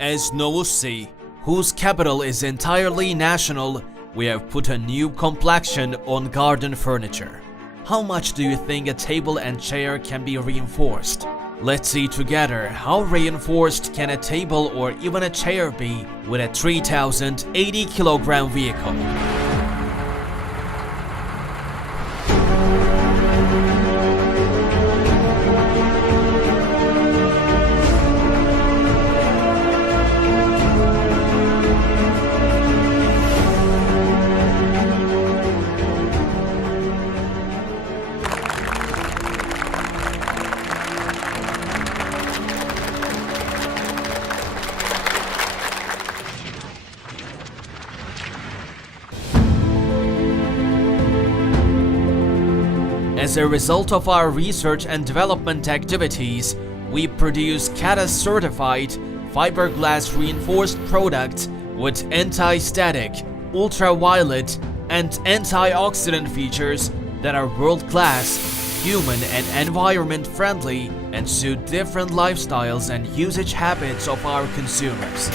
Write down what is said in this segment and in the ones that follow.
As Novussi, whose capital is entirely national, we have put a new complexion on garden furniture. How much do you think a table and chair can be reinforced? Let's see together how reinforced can a table or even a chair be with a 3080 kilogram vehicle. As a result of our research and development activities, we produce CATA-certified fiberglass reinforced products with anti-static, ultraviolet, and antioxidant features that are world-class, human and environment-friendly, and suit different lifestyles and usage habits of our consumers.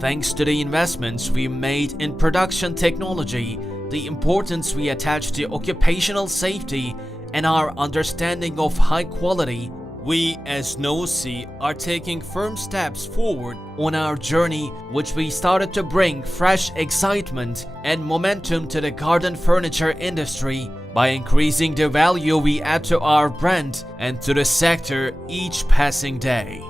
Thanks to the investments we made in production technology, the importance we attach to occupational safety, and our understanding of high quality, we as Novussi are taking firm steps forward on our journey, which we started to bring fresh excitement and momentum to the garden furniture industry by increasing the value we add to our brand and to the sector each passing day.